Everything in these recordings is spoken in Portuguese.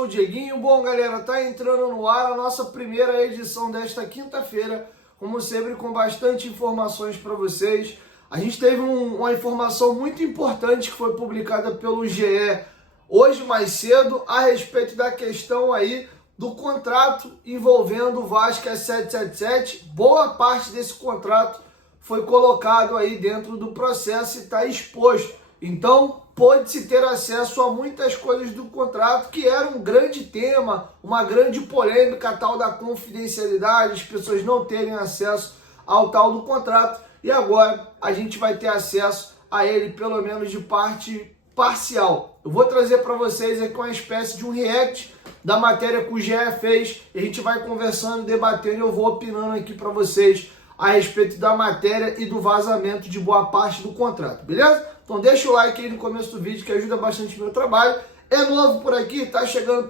sou o Dieguinho. Bom, galera, tá entrando no ar a nossa primeira edição desta quinta-feira, como sempre, com bastante informações para vocês. A gente teve uma informação muito importante que foi publicada pelo GE hoje mais cedo a respeito da questão aí do contrato envolvendo o Vasco 777. Boa parte desse contrato foi colocado aí dentro do processo e está exposto. Então, pôde-se ter acesso a muitas coisas do contrato, que era um grande tema, uma grande polêmica, a tal da confidencialidade, as pessoas não terem acesso ao tal do contrato. E agora a gente vai ter acesso a ele, pelo menos de parte parcial. Eu vou trazer para vocês aqui uma espécie de um react da matéria que o GE fez. E a gente vai conversando, debatendo e eu vou opinando aqui para vocês a respeito da matéria e do vazamento de boa parte do contrato, beleza? Então deixa o like aí no começo do vídeo que ajuda bastante o meu trabalho. É novo por aqui, tá chegando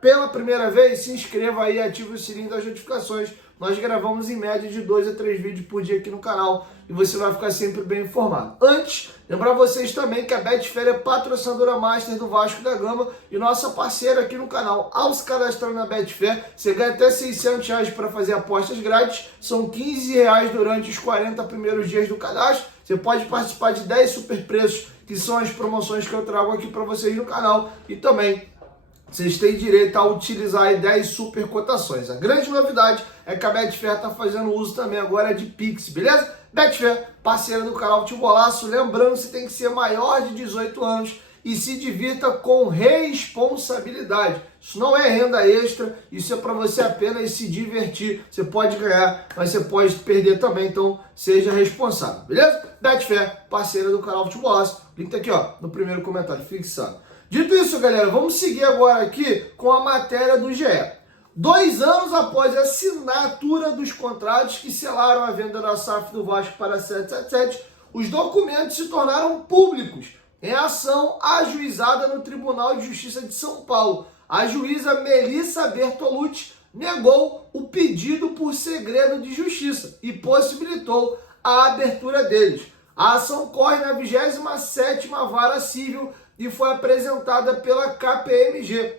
pela primeira vez, se inscreva aí e ative o sininho das notificações. Nós gravamos em média de 2 a 3 vídeos por dia aqui no canal e você vai ficar sempre bem informado. Antes, lembrar vocês também que a Betfair é patrocinadora master do Vasco da Gama e nossa parceira aqui no canal. Ao se cadastrar na Betfair, você ganha até R$600 para fazer apostas grátis. São R$15 durante os 40 primeiros dias do cadastro. Você pode participar de 10 super preços, que são as promoções que eu trago aqui para vocês no canal. E também vocês têm direito a utilizar aí 10 super cotações. A grande novidade é que a Betfair está fazendo uso também agora de Pix, beleza? Betfair, parceira do canal Futebolaço. Lembrando, você tem que ser maior de 18 anos e se divirta com responsabilidade. Isso não é renda extra, isso é para você apenas se divertir. Você pode ganhar, mas você pode perder também, então seja responsável, beleza? Betfair, parceira do canal Futebolaço. Link tá aqui, ó, no primeiro comentário fixado. Dito isso, galera, vamos seguir agora aqui com a matéria do GE. 2 anos após a assinatura dos contratos que selaram a venda da SAF do Vasco para a 777, os documentos se tornaram públicos em ação ajuizada no Tribunal de Justiça de São Paulo. A juíza Melissa Bertolucci negou o pedido por segredo de justiça e possibilitou a abertura deles. A ação corre na 27ª Vara Civil e foi apresentada pela KPMG,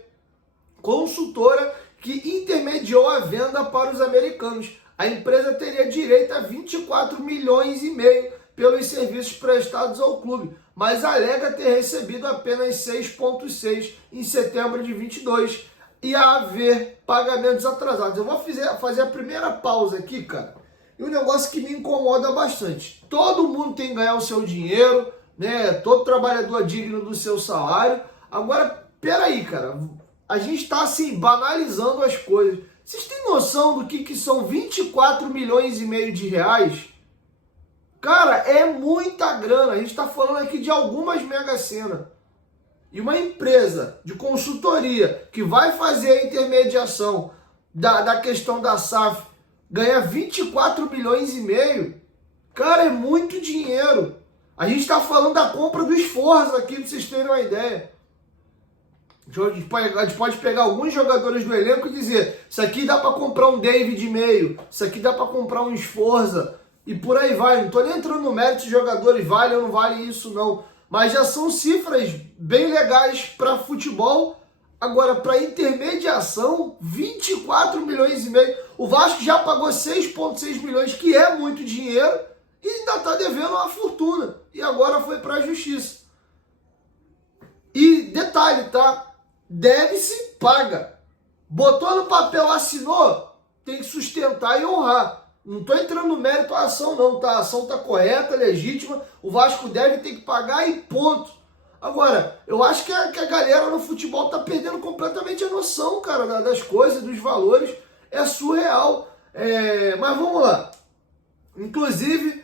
consultora que intermediou a venda para os americanos. A empresa teria direito a 24 milhões e meio pelos serviços prestados ao clube, mas alega ter recebido apenas 6,6 em setembro de 22 e a haver pagamentos atrasados. Eu vou fazer a primeira pausa aqui, cara, e um negócio que me incomoda bastante. Todo mundo tem que ganhar o seu dinheiro, né? Todo trabalhador é digno do seu salário. Agora, peraí, cara, a gente está assim, banalizando as coisas. Vocês têm noção do que são 24 milhões e meio de reais? Cara, é muita grana. A gente está falando aqui de algumas Mega Sena. E uma empresa de consultoria que vai fazer a intermediação da questão da SAF ganha 24 milhões e meio. Cara, é muito dinheiro. A gente está falando da compra do esforço aqui, para vocês terem uma ideia. A gente pode pegar alguns jogadores do elenco e dizer: isso aqui dá para comprar um David meio, isso aqui dá para comprar um Sforza, e por aí vai. Não estou nem entrando no mérito de jogadores, vale ou não vale isso não. Mas já são cifras bem legais para futebol. Agora, para intermediação, 24 milhões e meio. O Vasco já pagou 6,6 milhões, que é muito dinheiro, e ainda está devendo uma fortuna. E agora foi para a justiça. E detalhe, tá? Deve-se, paga. Botou no papel, assinou, tem que sustentar e honrar. Não estou entrando no mérito da ação não, tá? A ação está correta, legítima. O Vasco deve ter que pagar e ponto. Agora, eu acho que a galera no futebol está perdendo completamente a noção, cara, das coisas, dos valores. É surreal. Mas vamos lá. Inclusive,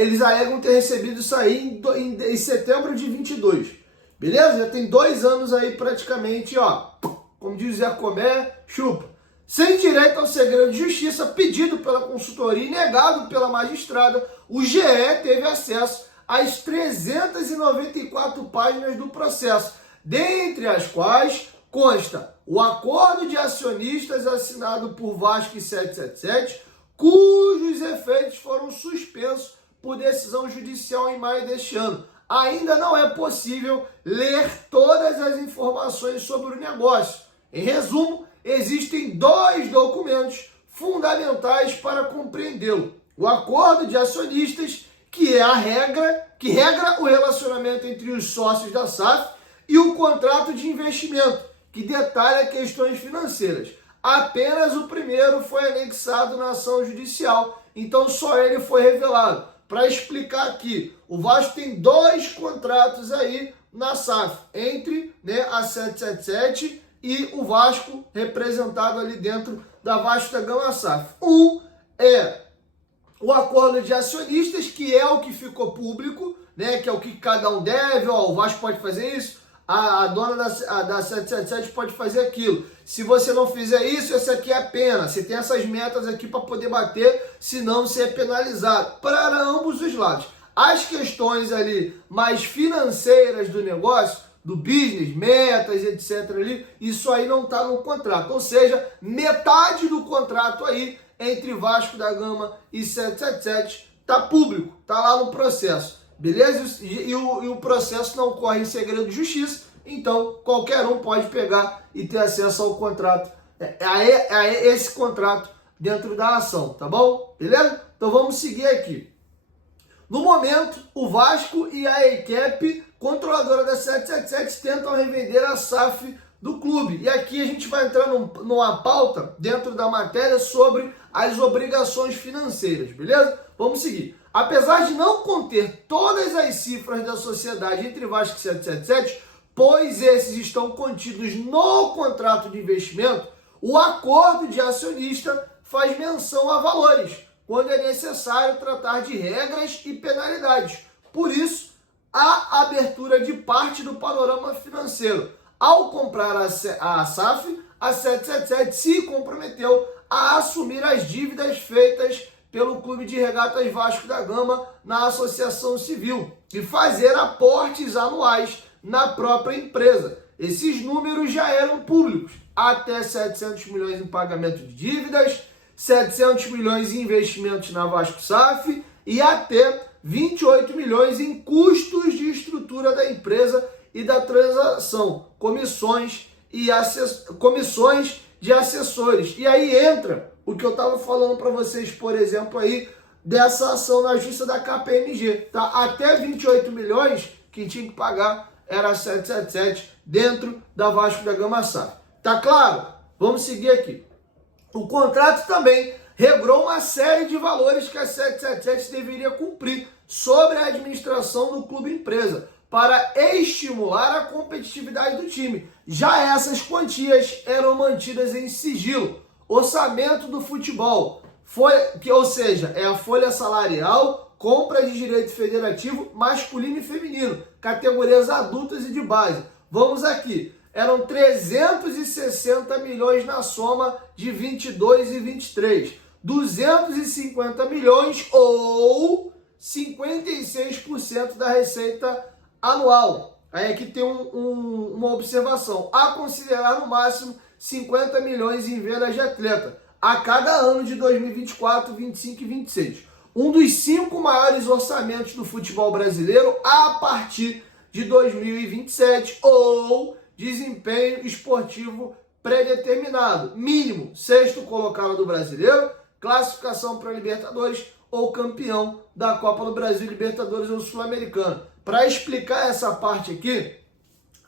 eles alegam ter recebido isso aí em setembro de 22. Beleza? Já tem 2 anos aí praticamente, ó. Como diz o Zé Comé, chupa. Sem direito ao segredo de justiça, pedido pela consultoria e negado pela magistrada, o GE teve acesso às 394 páginas do processo, dentre as quais consta o acordo de acionistas assinado por Vasco e 777, cujos efeitos foram suspensos por decisão judicial em maio deste ano. Ainda não é possível ler todas as informações sobre o negócio. Em resumo, existem dois documentos fundamentais para compreendê-lo. O acordo de acionistas, que é a regra, que regra o relacionamento entre os sócios da SAF, e o contrato de investimento, que detalha questões financeiras. Apenas o primeiro foi anexado na ação judicial, então só ele foi revelado. Para explicar aqui, o Vasco tem dois contratos aí na SAF, entre a 777 e o Vasco, representado ali dentro da Vasco da Gama SAF. Um é o acordo de acionistas, que é o que ficou público, que é o que cada um deve, o Vasco pode fazer isso, a dona da 777 pode fazer aquilo. Se você não fizer isso, essa aqui é a pena. Você tem essas metas aqui para poder bater, senão você é penalizado. Para ambos os lados. As questões ali mais financeiras do negócio, do business, metas, etc. ali, isso aí não está no contrato. Ou seja, metade do contrato aí entre Vasco da Gama e 777 está público, está lá no processo. Beleza? E o processo não corre em segredo de justiça, então qualquer um pode pegar e ter acesso ao contrato, a esse contrato dentro da ação, tá bom? Beleza? Então vamos seguir aqui. No momento, o Vasco e a EICAP, controladora da 777, tentam revender a SAF do clube. E aqui a gente vai entrar numa pauta dentro da matéria sobre as obrigações financeiras, beleza? Vamos seguir. Apesar de não conter todas as cifras da sociedade entre Vasco e 777, pois esses estão contidos no contrato de investimento, o acordo de acionista faz menção a valores, quando é necessário tratar de regras e penalidades. Por isso, a abertura de parte do panorama financeiro. Ao comprar a SAF, a 777 se comprometeu a assumir as dívidas feitas pelo Clube de Regatas Vasco da Gama na Associação Civil e fazer aportes anuais na própria empresa. Esses números já eram públicos, até 700 milhões em pagamento de dívidas, 700 milhões em investimentos na Vasco SAF e até 28 milhões em custos de estrutura da empresa e da transação, comissões de assessores. E aí entra o que eu estava falando para vocês, por exemplo, aí, dessa ação na justiça da KPMG, tá? Até 28 milhões que tinha que pagar era a 777 dentro da Vasco da Gama SAF. Tá claro? Vamos seguir aqui. O contrato também regrou uma série de valores que a 777 deveria cumprir sobre a administração do clube empresa para estimular a competitividade do time. Já essas quantias eram mantidas em sigilo. Orçamento do futebol, ou seja, é a folha salarial, compra de direito federativo masculino e feminino, categorias adultas e de base. Vamos aqui, eram 360 milhões na soma de 22 e 23, 250 milhões ou 56% da receita anual. Aí aqui tem uma observação, a considerar no máximo 50 milhões em vendas de atleta a cada ano de 2024, 25 e 26. Um dos 5 maiores orçamentos do futebol brasileiro a partir de 2027 ou desempenho esportivo pré-determinado. Mínimo, 6º colocado do brasileiro, classificação para Libertadores ou campeão da Copa do Brasil, Libertadores ou Sul-Americano. Para explicar essa parte aqui,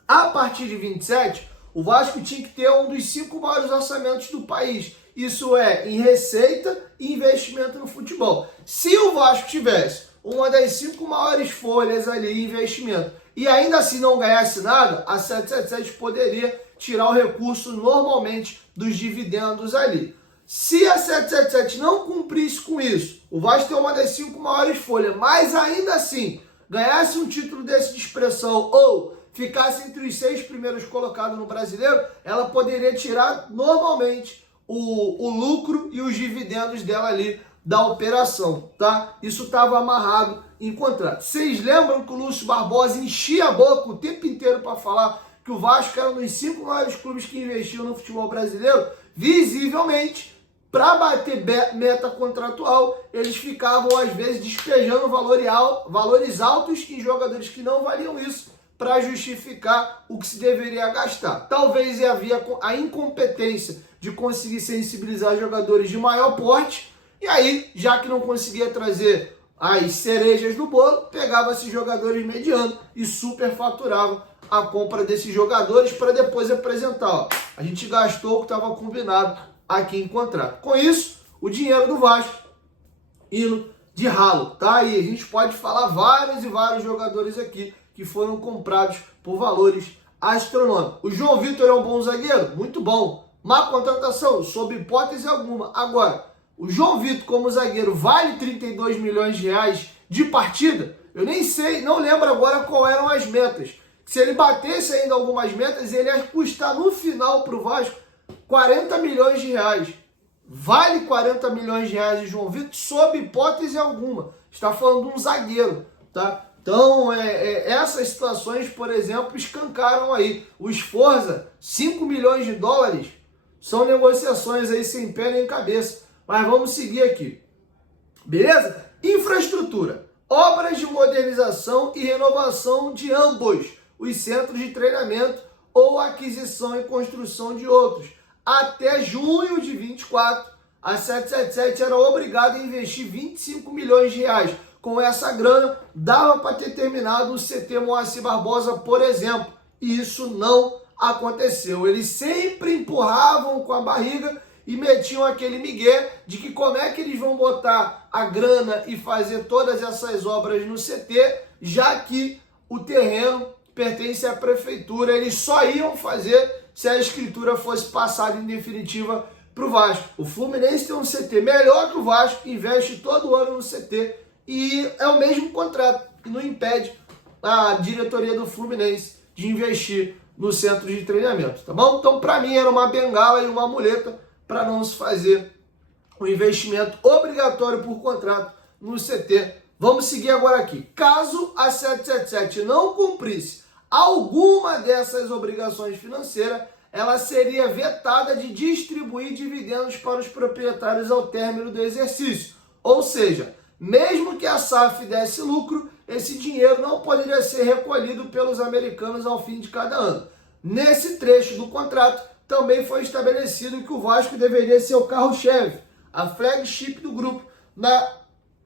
a partir de 27, o Vasco tinha que ter um dos 5 maiores orçamentos do país. Isso é, em receita e investimento no futebol. Se o Vasco tivesse uma das 5 maiores folhas ali em investimento e ainda assim não ganhasse nada, a 777 poderia tirar o recurso normalmente dos dividendos ali. Se a 777 não cumprisse com isso, o Vasco tem uma das 5 maiores folhas, mas ainda assim ganhasse um título desse de expressão ou ficasse entre os 6 primeiros colocados no brasileiro, ela poderia tirar normalmente o lucro e os dividendos dela ali da operação, tá? Isso estava amarrado em contrato. Vocês lembram que o Lúcio Barbosa enchia a boca o tempo inteiro para falar que o Vasco era um dos 5 maiores clubes que investiam no futebol brasileiro? Visivelmente, para bater meta contratual, eles ficavam às vezes despejando valores altos em jogadores que não valiam isso, para justificar o que se deveria gastar. Talvez havia a incompetência de conseguir sensibilizar jogadores de maior porte, e aí, já que não conseguia trazer as cerejas do bolo, pegava esses jogadores medianos e superfaturava a compra desses jogadores para depois apresentar. Ó, a gente gastou o que estava combinado aqui em contrato. Com isso, o dinheiro do Vasco indo de ralo, tá? E a gente pode falar vários e vários jogadores aqui que foram comprados por valores astronômicos. O João Vitor é um bom zagueiro? Muito bom. Má contratação? Sob hipótese alguma. Agora, o João Vitor como zagueiro vale 32 milhões de reais de partida? Eu nem sei, não lembro agora qual eram as metas. Se ele batesse ainda algumas metas, ele ia custar no final para o Vasco 40 milhões de reais. Vale 40 milhões de reais de João Vitor? Sob hipótese alguma. Está falando de um zagueiro, tá? Então, essas situações, por exemplo, escancaram aí. O Sforza, 5 milhões de dólares, são negociações aí sem pé nem cabeça. Mas vamos seguir aqui. Beleza? Infraestrutura. Obras de modernização e renovação de ambos os centros de treinamento ou aquisição e construção de outros. Até junho de 24, a 777 era obrigada a investir 25 milhões de reais. Com essa grana, dava para ter terminado o CT Moacir Barbosa, por exemplo. E isso não aconteceu. Eles sempre empurravam com a barriga e metiam aquele migué de que como é que eles vão botar a grana e fazer todas essas obras no CT, já que o terreno pertence à prefeitura. Eles só iam fazer se a escritura fosse passada em definitiva para o Vasco. O Fluminense tem um CT melhor que o Vasco, investe todo ano no CT e é o mesmo contrato, e não impede a diretoria do Fluminense de investir no centro de treinamento, tá bom? Então, para mim, era uma bengala e uma muleta para não se fazer um investimento obrigatório por contrato no CT. Vamos seguir agora aqui. Caso a 777 não cumprisse alguma dessas obrigações financeiras, ela seria vetada de distribuir dividendos para os proprietários ao término do exercício. Ou seja, mesmo que a SAF desse lucro, esse dinheiro não poderia ser recolhido pelos americanos ao fim de cada ano. Nesse trecho do contrato, também foi estabelecido que o Vasco deveria ser o carro-chefe, a flagship do grupo na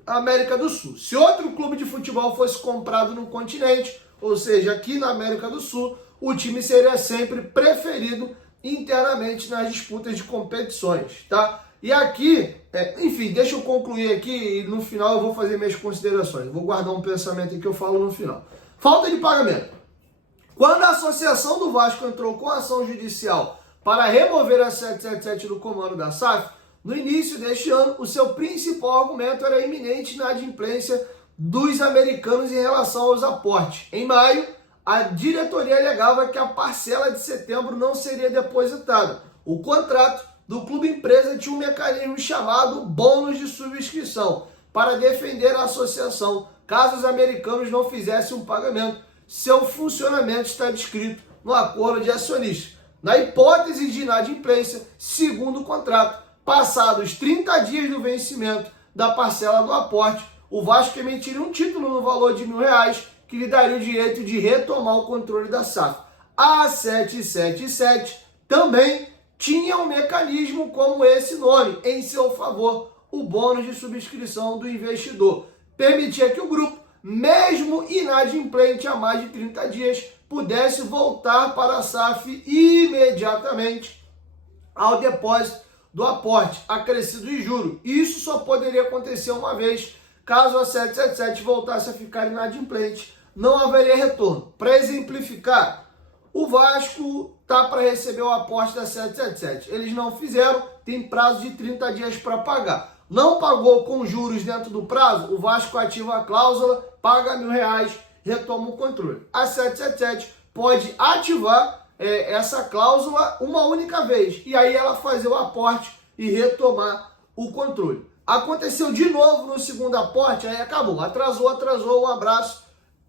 América do Sul. Se outro clube de futebol fosse comprado no continente, ou seja, aqui na América do Sul, o time seria sempre preferido internamente nas disputas de competições, tá? E aqui, enfim, deixa eu concluir aqui e no final eu vou fazer minhas considerações. Eu vou guardar um pensamento aqui que eu falo no final. Falta de pagamento. Quando a Associação do Vasco entrou com ação judicial para remover a 777 do comando da SAF, no início deste ano, o seu principal argumento era a iminente inadimplência dos americanos em relação aos aportes. Em maio, a diretoria alegava que a parcela de setembro não seria depositada. O contrato do clube empresa tinha um mecanismo chamado bônus de subscrição para defender a associação caso os americanos não fizessem um pagamento. Seu funcionamento está descrito no acordo de acionistas. Na hipótese de inadimplência, segundo o contrato, passados 30 dias do vencimento da parcela do aporte, o Vasco emitiria um título no valor de R$1.000 que lhe daria o direito de retomar o controle da SAF. A 777 também tinha um mecanismo como esse nome em seu favor, o bônus de subscrição do investidor. Permitia que o grupo, mesmo inadimplente há mais de 30 dias, pudesse voltar para a SAF imediatamente ao depósito do aporte, acrescido de juros. Isso só poderia acontecer uma vez, caso a 777 voltasse a ficar inadimplente, não haveria retorno. Para exemplificar, o Vasco está para receber o aporte da 777. Eles não fizeram, tem prazo de 30 dias para pagar. Não pagou com juros dentro do prazo, o Vasco ativa a cláusula, paga R$1.000, retoma o controle. A 777 pode ativar essa cláusula uma única vez, e aí ela fazer o aporte e retomar o controle. Aconteceu de novo no segundo aporte, aí acabou, atrasou, um abraço,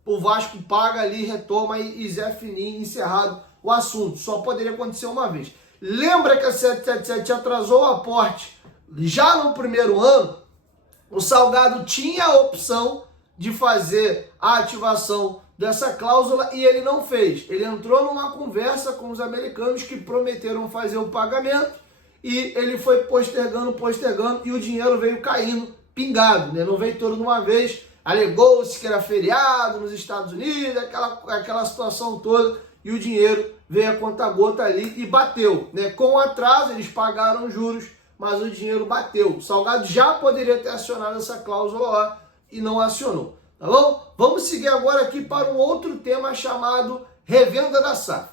o Vasco paga ali, retoma e Zé Fininho, encerrado o assunto. Só poderia acontecer uma vez. Lembra que a 777 atrasou o aporte já no primeiro ano? O Salgado tinha a opção de fazer a ativação dessa cláusula e ele não fez. Ele entrou numa conversa com os americanos que prometeram fazer o pagamento e ele foi postergando e o dinheiro veio caindo, pingado, né? Não veio todo de uma vez. Alegou-se que era feriado nos Estados Unidos, aquela situação toda, e o dinheiro veio a conta-gota ali e bateu, né? Com atraso, eles pagaram juros, mas o dinheiro bateu. O Salgado já poderia ter acionado essa cláusula lá e não acionou, tá bom? Vamos seguir agora aqui para um outro tema chamado revenda da SAF.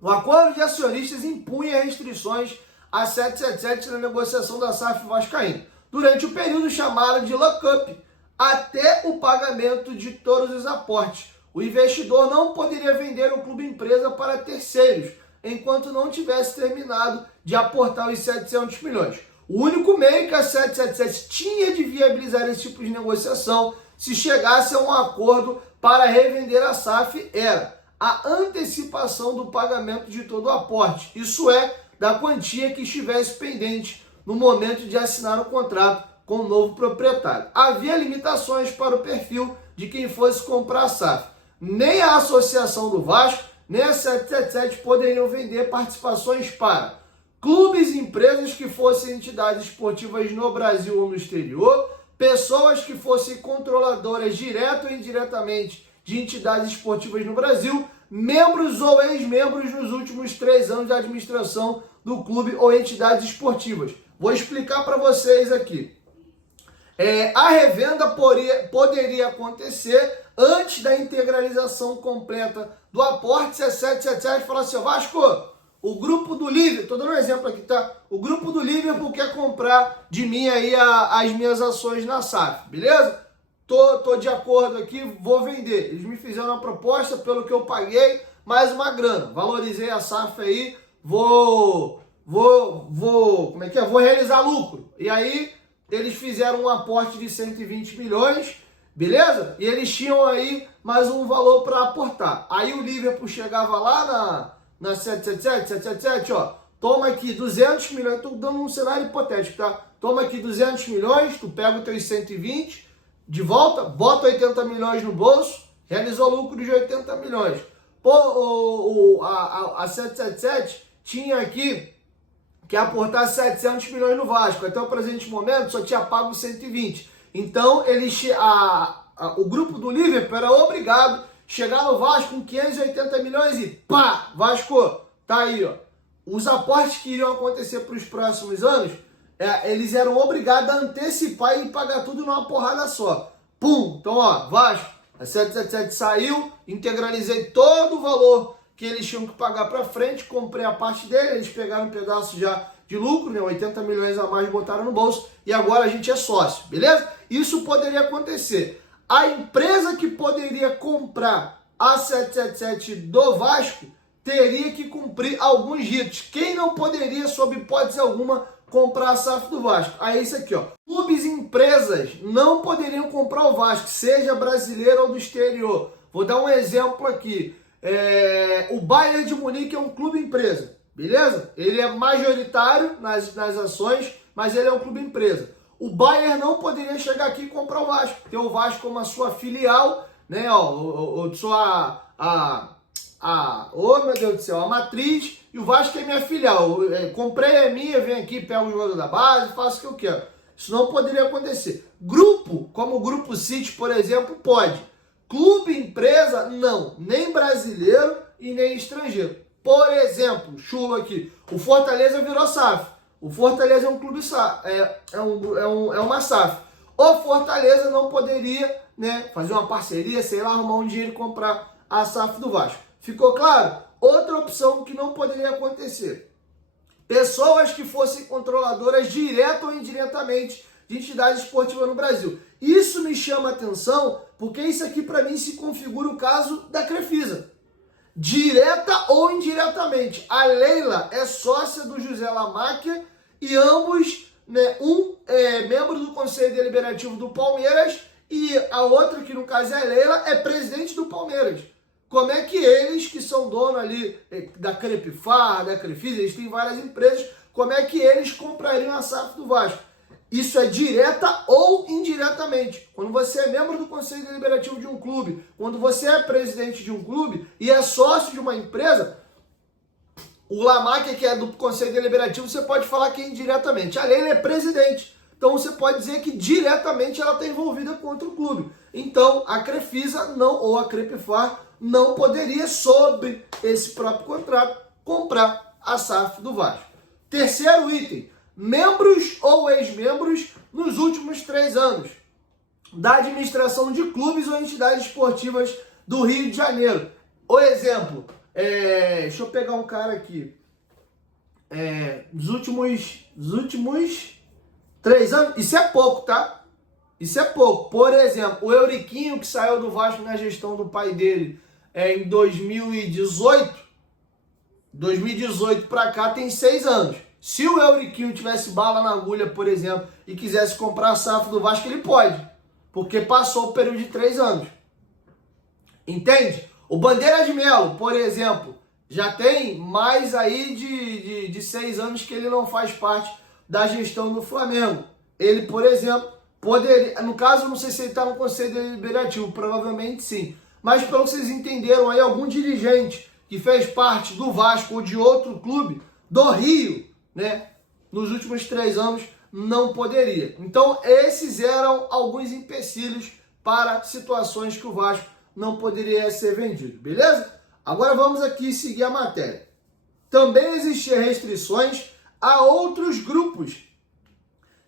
O acordo de acionistas impunha restrições a 777 na negociação da SAF Vascaíno, durante o período chamado de lock-up, até o pagamento de todos os aportes. O investidor não poderia vender o clube empresa para terceiros, enquanto não tivesse terminado de aportar os 700 milhões. O único meio que a 777 tinha de viabilizar esse tipo de negociação, se chegasse a um acordo para revender a SAF, era a antecipação do pagamento de todo o aporte, isso é, da quantia que estivesse pendente no momento de assinar o contrato com o novo proprietário. Havia limitações para o perfil de quem fosse comprar a SAF. Nem a Associação do Vasco, nem a 777 poderiam vender participações para clubes e empresas que fossem entidades esportivas no Brasil ou no exterior, pessoas que fossem controladoras direto ou indiretamente de entidades esportivas no Brasil, membros ou ex-membros nos últimos 3 anos de administração do clube ou entidades esportivas. Vou explicar para vocês aqui. A revenda poderia acontecer antes da integralização completa do aporte. Se a 777 falar assim, Vasco, o grupo do Liverpool, estou dando um exemplo aqui, tá? O grupo do Liverpool quer comprar de mim aí as minhas ações na SAF, beleza? Tô de acordo aqui, vou vender. Eles me fizeram uma proposta pelo que eu paguei, mais uma grana. Valorizei a SAF aí, vou realizar lucro. E aí eles fizeram um aporte de 120 milhões, beleza? E eles tinham aí mais um valor para aportar. Aí o Liverpool chegava lá na 777, ó, toma aqui 200 milhões, tô dando um cenário hipotético, tá? Toma aqui 200 milhões, tu pega os teus 120 de volta, bota 80 milhões no bolso, realizou lucro de 80 milhões. Pô, a 777 tinha aqui que aportar 700 milhões no Vasco. Até o presente momento só tinha pago 120. Então o grupo do Liverpool era obrigado a chegar no Vasco com 580 milhões e pá, Vasco, tá aí, ó. Os aportes que iriam acontecer para os próximos anos, eles eram obrigados a antecipar e pagar tudo numa porrada só. Pum! Então, ó, Vasco, a 777 saiu, integralizei todo o valor que eles tinham que pagar para frente, comprei a parte dele, eles pegaram um pedaço já de lucro, né, 80 milhões a mais botaram no bolso e agora a gente é sócio, beleza? Isso poderia acontecer. A empresa que poderia comprar a 777 do Vasco teria que cumprir alguns ritos. Quem não poderia, sob hipótese alguma, comprar a SAF do Vasco? Aí é isso aqui, ó. Clubes e empresas não poderiam comprar o Vasco, seja brasileiro ou do exterior. Vou dar um exemplo aqui. O Bayern de Munique é um clube empresa, beleza? Ele é majoritário nas ações, mas ele é um clube empresa. O Bayern não poderia chegar aqui e comprar o Vasco, ter o Vasco como a sua filial, né? Ó, oh meu Deus do céu, a matriz, e o Vasco é minha filial. Comprei a minha, venho aqui, pego o jogador da base, faço o que eu quero. Isso não poderia acontecer. Grupo, como o Grupo City, por exemplo, pode. Clube, empresa, não. Nem brasileiro e nem estrangeiro. Por exemplo, chulo aqui, o Fortaleza virou SAF. O Fortaleza é um clube SAF, é uma SAF. O Fortaleza não poderia, né, fazer uma parceria, sei lá, arrumar um dinheiro e comprar a SAF do Vasco. Ficou claro? Outra opção que não poderia acontecer. Pessoas que fossem controladoras direta ou indiretamente de entidades esportivas no Brasil. Isso me chama a atenção, porque isso aqui para mim se configura o caso da Crefisa. Direta ou indiretamente. A Leila é sócia do José Lamáquia e ambos, né, um é membro do Conselho Deliberativo do Palmeiras e a outra, que no caso é a Leila, é presidente do Palmeiras. Como é que eles, que são donos ali da Crepifar, da Crefisa, eles têm várias empresas, como é que eles comprariam a SAF do Vasco? Isso é direta ou indiretamente. Quando você é membro do Conselho Deliberativo de um clube, quando você é presidente de um clube e é sócio de uma empresa, o Lamarck, que é do Conselho Deliberativo, você pode falar que é indiretamente. A Leila é presidente, então você pode dizer que diretamente ela está envolvida contra o clube. Então a Crefisa não, ou a Crepifar não poderia, sob esse próprio contrato, comprar a SAF do Vasco. Terceiro item, membros ou ex-membros nos últimos 3 anos da administração de clubes ou entidades esportivas do Rio de Janeiro. O exemplo, deixa eu pegar um cara aqui, dos últimos 3 anos, isso é pouco, tá? Isso é pouco. Por exemplo, o Euriquinho, que saiu do Vasco na gestão do pai dele em 2018 para cá, tem 6 anos. Se o Euriquinho tivesse bala na agulha, por exemplo, e quisesse comprar a SAF do Vasco, ele pode, porque passou o período de 3 anos. Entende? O Bandeira de Melo, por exemplo, já tem mais aí de 6 anos que ele não faz parte da gestão do Flamengo. Ele, por exemplo, poderia, no caso, não sei se ele está no Conselho Deliberativo, provavelmente sim, mas pelo que vocês entenderam aí, algum dirigente que fez parte do Vasco ou de outro clube do Rio, né, nos últimos 3 anos, não poderia. Então, esses eram alguns empecilhos para situações que o Vasco não poderia ser vendido, beleza? Agora vamos aqui seguir a matéria. Também existiam restrições a outros grupos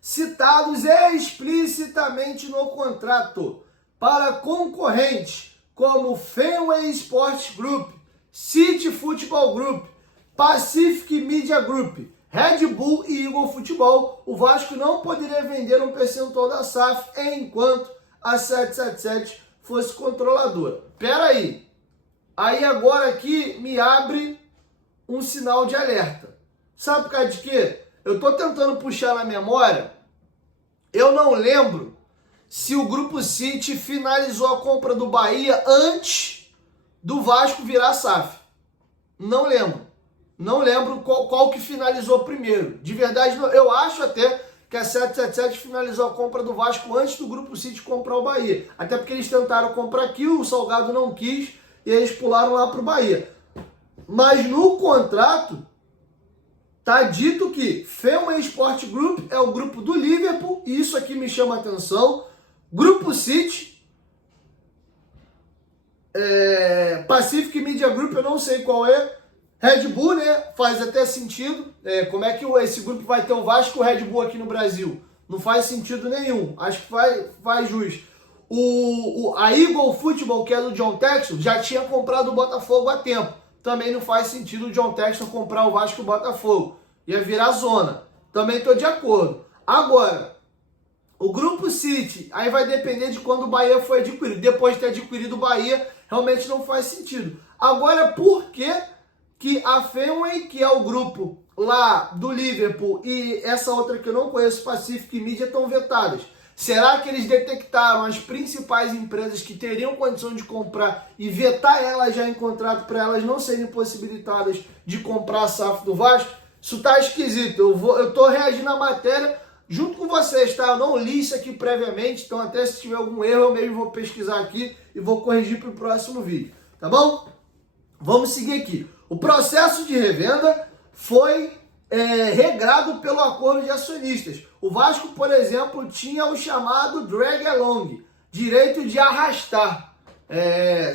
citados explicitamente no contrato para concorrentes como Fenway Sports Group, City Football Group, Pacific Media Group, Red Bull e Eagle Futebol. O Vasco não poderia vender um percentual da SAF enquanto a 777 fosse controladora. Pera aí. Aí agora aqui me abre um sinal de alerta. Sabe por causa de quê? Eu estou tentando puxar na memória. Eu não lembro se o Grupo City finalizou a compra do Bahia antes do Vasco virar SAF. Não lembro. Não lembro qual que finalizou primeiro. De verdade, eu acho até que a 777 finalizou a compra do Vasco antes do Grupo City comprar o Bahia. Até porque eles tentaram comprar aqui, o Salgado não quis e eles pularam lá para o Bahia. Mas no contrato tá dito que Fenway Sport Group é o grupo do Liverpool, e isso aqui me chama a atenção. Grupo City, Pacific Media Group, eu não sei qual é. Red Bull, né? Faz até sentido. Como é que esse grupo vai ter o Vasco e o Red Bull aqui no Brasil? Não faz sentido nenhum. Acho que faz jus. A Eagle Futebol, que é do John Textor, já tinha comprado o Botafogo há tempo. Também não faz sentido o John Textor comprar o Vasco e o Botafogo. Ia virar zona. Também estou de acordo. Agora, o Grupo City, aí vai depender de quando o Bahia foi adquirido. Depois de ter adquirido o Bahia, realmente não faz sentido. Agora, por que a Fenway, que é o grupo lá do Liverpool, e essa outra que eu não conheço, Pacific Media, estão vetadas? Será que eles detectaram as principais empresas que teriam condição de comprar e vetar elas já em contrato para elas não serem possibilitadas de comprar a SAF do Vasco? Isso tá esquisito. Eu tô reagindo à matéria junto com vocês, tá? Eu não li isso aqui previamente, então até se tiver algum erro eu mesmo vou pesquisar aqui e vou corrigir para o próximo vídeo, tá bom? Vamos seguir aqui. O processo de revenda foi regrado pelo acordo de acionistas. O Vasco, por exemplo, tinha o chamado drag along, direito de arrastar.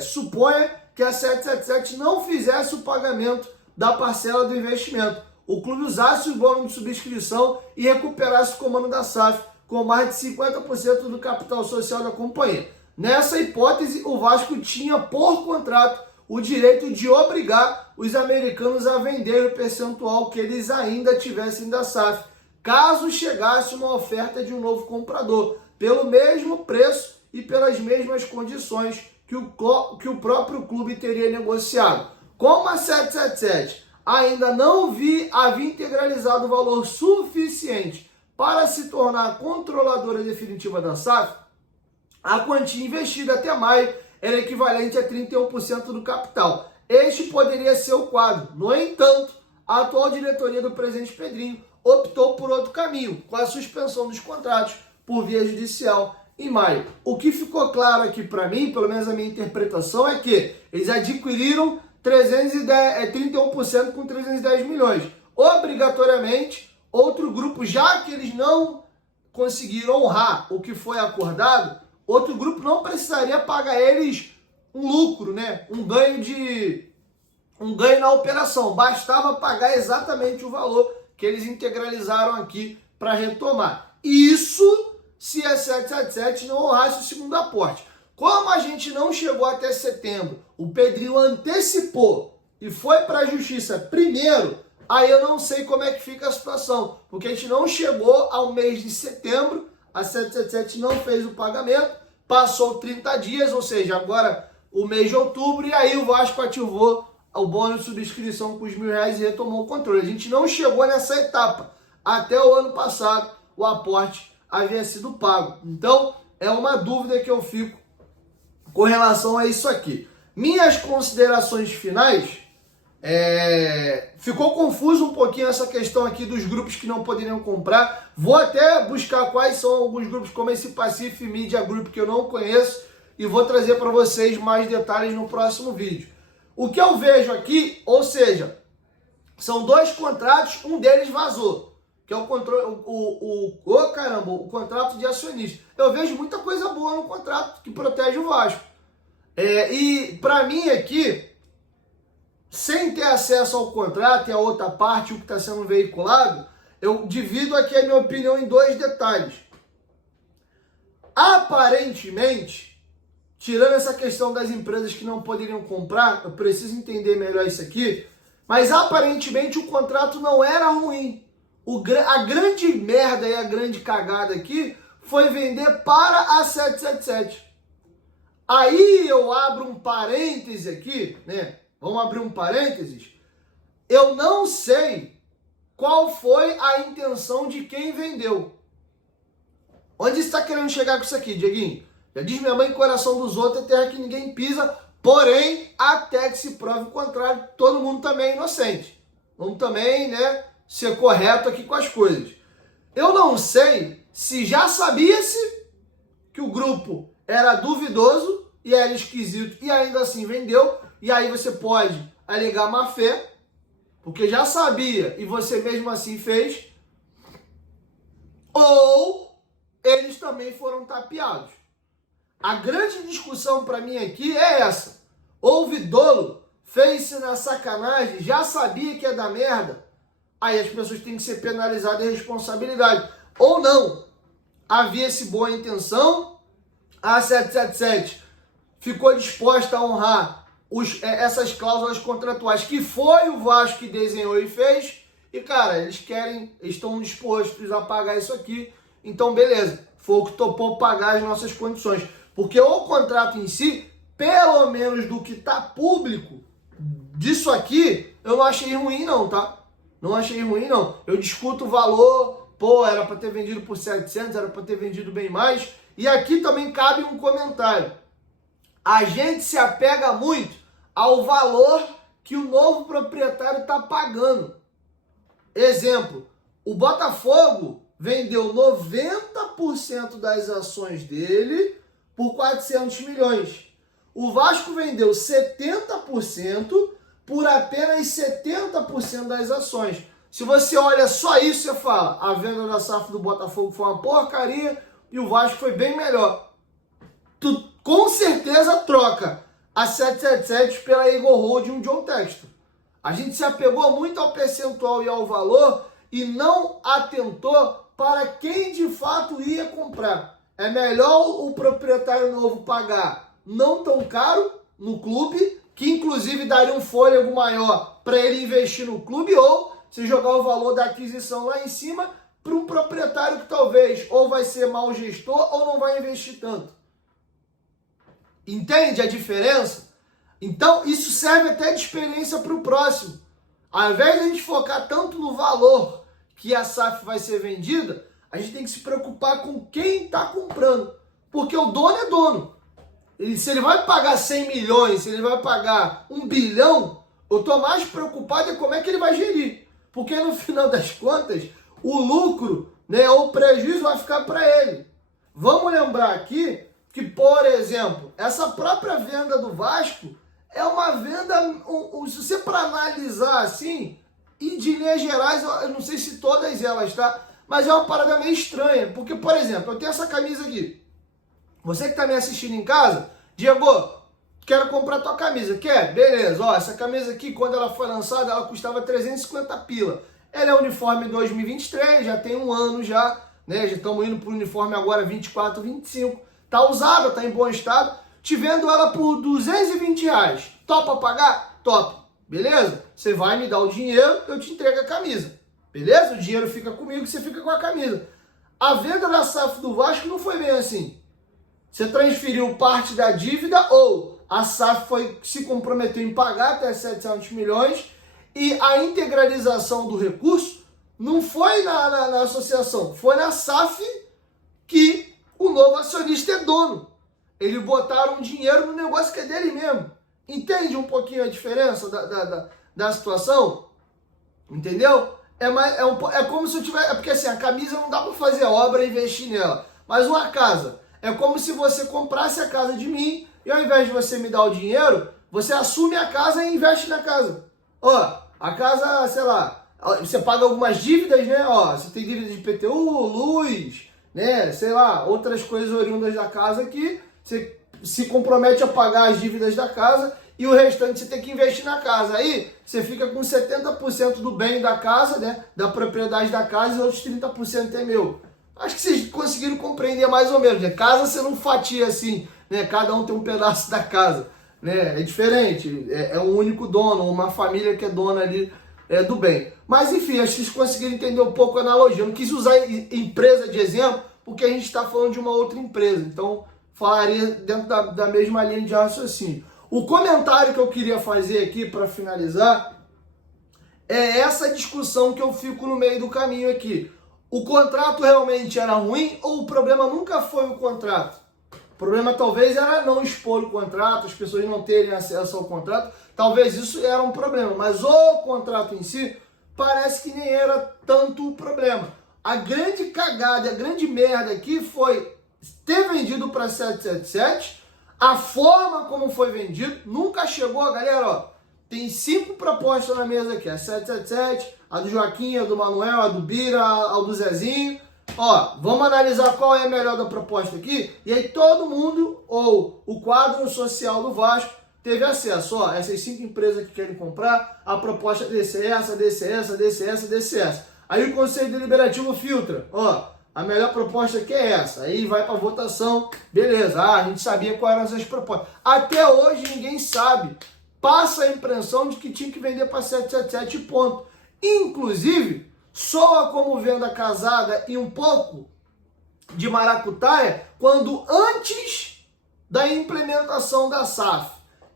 Suponha que a 777 não fizesse o pagamento da parcela do investimento. O clube usasse o bônus de subscrição e recuperasse o comando da SAF com mais de 50% do capital social da companhia. Nessa hipótese, o Vasco tinha por contrato o direito de obrigar os americanos a vender o percentual que eles ainda tivessem da SAF, caso chegasse uma oferta de um novo comprador, pelo mesmo preço e pelas mesmas condições que o próprio clube teria negociado. Como a 777 ainda não havia integralizado o valor suficiente para se tornar controladora definitiva da SAF, a quantia investida até maio era equivalente a 31% do capital. Este poderia ser o quadro. No entanto, a atual diretoria do presidente Pedrinho optou por outro caminho, com a suspensão dos contratos por via judicial em maio. O que ficou claro aqui para mim, pelo menos a minha interpretação, é que eles adquiriram 31% com 310 milhões. Obrigatoriamente, outro grupo, já que eles não conseguiram honrar o que foi acordado, outro grupo não precisaria pagar eles um lucro, né? Um ganho na operação. Bastava pagar exatamente o valor que eles integralizaram aqui para retomar. Isso se a 777 não honrasse o segundo aporte. Como a gente não chegou até setembro, o Pedrinho antecipou e foi para a justiça primeiro, aí eu não sei como é que fica a situação, porque a gente não chegou ao mês de setembro, a 777 não fez o pagamento, passou 30 dias, ou seja, agora o mês de outubro, e aí o Vasco ativou o bônus de subscrição com os R$1.000 e retomou o controle. A gente não chegou nessa etapa. Até o ano passado, o aporte havia sido pago. Então, é uma dúvida que eu fico com relação a isso aqui. Minhas considerações finais, ficou confuso um pouquinho essa questão aqui dos grupos que não poderiam comprar. Vou até buscar quais são alguns grupos, como esse Pacific Media Group, que eu não conheço, e vou trazer para vocês mais detalhes no próximo vídeo. O que eu vejo aqui, ou seja, são dois contratos, um deles vazou, que é o contrato de acionista. Eu vejo muita coisa boa no contrato que protege o Vasco. E para mim aqui, sem ter acesso ao contrato e a outra parte, o que está sendo veiculado, eu divido aqui a minha opinião em dois detalhes. Aparentemente, tirando essa questão das empresas que não poderiam comprar, eu preciso entender melhor isso aqui, mas aparentemente o contrato não era ruim. A grande merda e a grande cagada aqui foi vender para a 777. Aí eu abro um parêntese aqui, né? Vamos abrir um parênteses. Eu não sei qual foi a intenção de quem vendeu. Onde está querendo chegar com isso aqui, Dieguinho? Já diz minha mãe, coração dos outros é terra que ninguém pisa, porém, até que se prove o contrário, todo mundo também é inocente. Vamos também, né, ser correto aqui com as coisas. Eu não sei se já sabia-se que o grupo era duvidoso e era esquisito e ainda assim vendeu, e aí você pode alegar má fé, porque já sabia e você mesmo assim fez, ou eles também foram tapeados. A grande discussão para mim aqui é essa. Houve dolo, fez-se na sacanagem, já sabia que ia dar merda, aí as pessoas têm que ser penalizadas e responsabilidade. Ou não, havia-se boa intenção, a 777 ficou disposta a honrar essas cláusulas contratuais que foi o Vasco que desenhou e fez, e cara, eles estão dispostos a pagar isso aqui, então beleza, foi o que topou pagar as nossas condições. Porque o contrato em si, pelo menos do que está público, disso aqui, eu não achei ruim não, tá? Não achei ruim não. Eu discuto o valor, era para ter vendido por 700, era para ter vendido bem mais. E aqui também cabe um comentário. A gente se apega muito ao valor que o novo proprietário está pagando. Exemplo, o Botafogo vendeu 90% das ações dele por 400 milhões. O Vasco vendeu 70% por apenas 70% das ações. Se você olha só isso, você fala, a venda da SAF do Botafogo foi uma porcaria e o Vasco foi bem melhor. Tu com certeza troca a 777 pela Eagle Hold e um John Textor. A gente se apegou muito ao percentual e ao valor e não atentou para quem de fato ia comprar. É melhor o proprietário novo pagar não tão caro no clube, que inclusive daria um fôlego maior para ele investir no clube, ou se jogar o valor da aquisição lá em cima para um proprietário que talvez ou vai ser mau gestor ou não vai investir tanto. Entende a diferença? Então isso serve até de experiência para o próximo. Ao invés de a gente focar tanto no valor que a SAF vai ser vendida, a gente tem que se preocupar com quem está comprando. Porque o dono é dono. Se ele vai pagar 100 milhões, se ele vai pagar 1 bilhão, eu estou mais preocupado em como é que ele vai gerir. Porque no final das contas, o lucro, né, ou o prejuízo vai ficar para ele. Vamos lembrar aqui que, por exemplo, essa própria venda do Vasco é uma venda, se você para analisar assim, e de linhas gerais, eu não sei se todas elas, tá? Mas é uma parada meio estranha, porque, por exemplo, eu tenho essa camisa aqui. Você que está me assistindo em casa, Diego, quero comprar tua camisa. Quer? Beleza. Ó, essa camisa aqui, quando ela foi lançada, ela custava 350 pila. Ela é uniforme 2023, já tem um ano já, né? Já estamos indo para o uniforme agora 24, 25. Tá usada, tá em bom estado. Te vendo ela por 220 reais. Topa pagar? Top. Beleza? Você vai me dar o dinheiro, eu te entrego a camisa. Beleza? O dinheiro fica comigo, você fica com a camisa. A venda da SAF do Vasco não foi bem assim. Você transferiu parte da dívida ou a SAF se comprometeu em pagar até 700 milhões e a integralização do recurso não foi na associação, foi na SAF que o novo acionista é dono. Eles botaram dinheiro no negócio que é dele mesmo. Entende um pouquinho a diferença da situação? Entendeu? É como se eu tivesse... É porque assim, a camisa não dá para fazer obra e investir nela. Mas uma casa... É como se você comprasse a casa de mim e ao invés de você me dar o dinheiro, você assume a casa e investe na casa. Ó, a casa, sei lá, você paga algumas dívidas, né? Ó, você tem dívida de IPTU, luz, né? Sei lá, outras coisas oriundas da casa que você se compromete a pagar as dívidas da casa e o restante você tem que investir na casa. Aí você fica com 70% do bem da casa, né? Da propriedade da casa e os outros 30% é meu. Acho que vocês conseguiram compreender mais ou menos, né? Casa você não fatia assim, né? Cada um tem um pedaço da casa, né? É diferente, é um único dono, uma família que é dona ali do bem. Mas enfim, acho que vocês conseguiram entender um pouco a analogia. Eu não quis usar empresa de exemplo, porque a gente está falando de uma outra empresa. Então, falaria dentro da mesma linha de raciocínio. O comentário que eu queria fazer aqui para finalizar é essa discussão que eu fico no meio do caminho aqui. O contrato realmente era ruim ou o problema nunca foi o contrato? O problema talvez era não expor o contrato, as pessoas não terem acesso ao contrato. Talvez isso era um problema, mas o contrato em si parece que nem era tanto o problema. A grande cagada, a grande merda aqui foi ter vendido para 777, a forma como foi vendido, nunca chegou, galera, ó, tem 5 propostas na mesa aqui, a 777, a do Joaquim, a do Manuel, a do Bira, a do Zezinho. Ó, vamos analisar qual é a melhor da proposta aqui. E aí todo mundo, ou o quadro social do Vasco, teve acesso. Ó, essas 5 empresas que querem comprar, a proposta desse é essa, desse é essa, desse é essa, desse é essa. Aí o Conselho Deliberativo filtra. Ó, a melhor proposta aqui é essa. Aí vai para votação. Beleza, a gente sabia quais eram essas propostas. Até hoje ninguém sabe. Passa a impressão de que tinha que vender para 777 ponto. Inclusive, soa como venda casada e um pouco de maracutaia quando antes da implementação da SAF,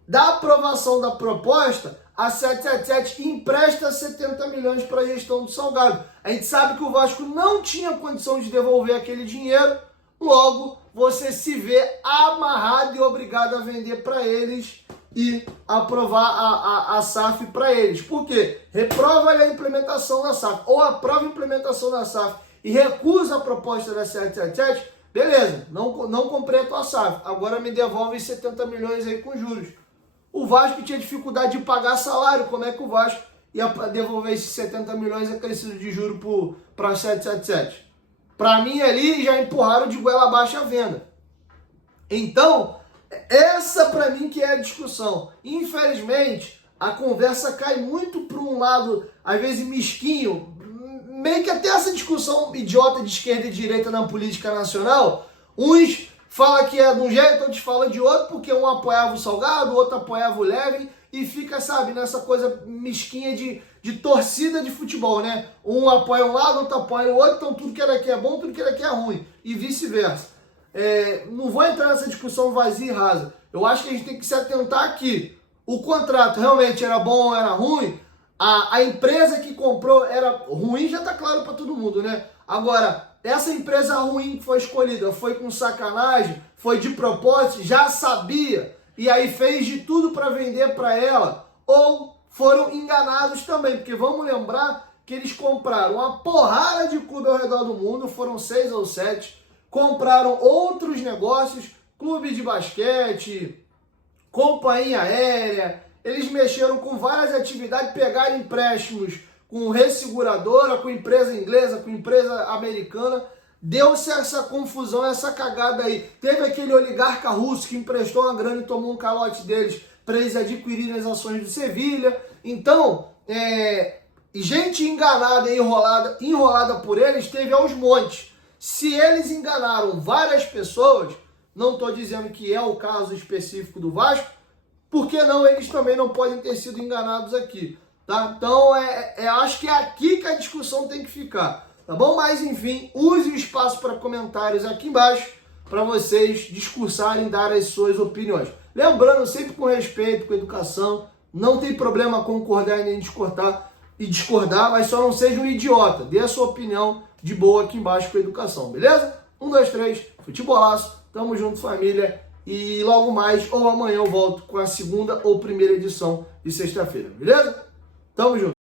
da aprovação da proposta, a 777 empresta 70 milhões para a gestão do Salgado. A gente sabe que o Vasco não tinha condição de devolver aquele dinheiro, logo você se vê amarrado e obrigado a vender para eles e aprovar a SAF para eles. Por quê? Reprova a implementação da SAF, ou aprova a implementação da SAF e recusa a proposta da 777, beleza, não comprei a tua SAF, agora me devolve os 70 milhões aí com juros. O Vasco tinha dificuldade de pagar salário, como é que o Vasco ia devolver esses 70 milhões acrescidos de juros para 777? Para mim ali já empurraram de goela abaixo a venda. Então, essa para mim que é a discussão. Infelizmente, a conversa cai muito para um lado, às vezes mesquinho, meio que até essa discussão idiota de esquerda e direita na política nacional. Uns falam que é de um jeito, outros falam de outro, porque um apoiava o Salgado, o outro apoiava o Levin, e fica, sabe, nessa coisa mesquinha de torcida de futebol, né? Um apoia um lado, outro apoia o outro, então tudo que era aqui é bom, tudo que era aqui é ruim, e vice-versa. Não vou entrar nessa discussão vazia e rasa. Eu acho que a gente tem que se atentar aqui. O contrato realmente era bom ou era ruim? A empresa que comprou era ruim, já tá claro para todo mundo, né? Agora, essa empresa ruim que foi escolhida foi com sacanagem, foi de propósito, já sabia, e aí fez de tudo para vender para ela, ou foram enganados também, porque vamos lembrar que eles compraram uma porrada de clube ao redor do mundo, foram 6 ou 7, compraram outros negócios, clube de basquete, companhia aérea, eles mexeram com várias atividades, pegaram empréstimos com resseguradora, com empresa inglesa, com empresa americana, deu-se essa confusão, essa cagada aí. Teve aquele oligarca russo que emprestou uma grana e tomou um calote deles para eles adquirirem as ações do Sevilha. Então, gente enganada e enrolada por eles teve aos montes. Se eles enganaram várias pessoas, não estou dizendo que é o caso específico do Vasco, por que não eles também não podem ter sido enganados aqui, tá? Então, acho que é aqui que a discussão tem que ficar, tá bom? Mas, enfim, use o espaço para comentários aqui embaixo para vocês discursarem, dar as suas opiniões. Lembrando, sempre com respeito, com educação, não tem problema concordar e nem discordar, mas só não seja um idiota. Dê a sua opinião de boa aqui embaixo com educação, beleza? 1, 2, 3, futebolaço, tamo junto, família. E logo mais, ou amanhã eu volto com a segunda ou primeira edição de sexta-feira, beleza? Tamo junto.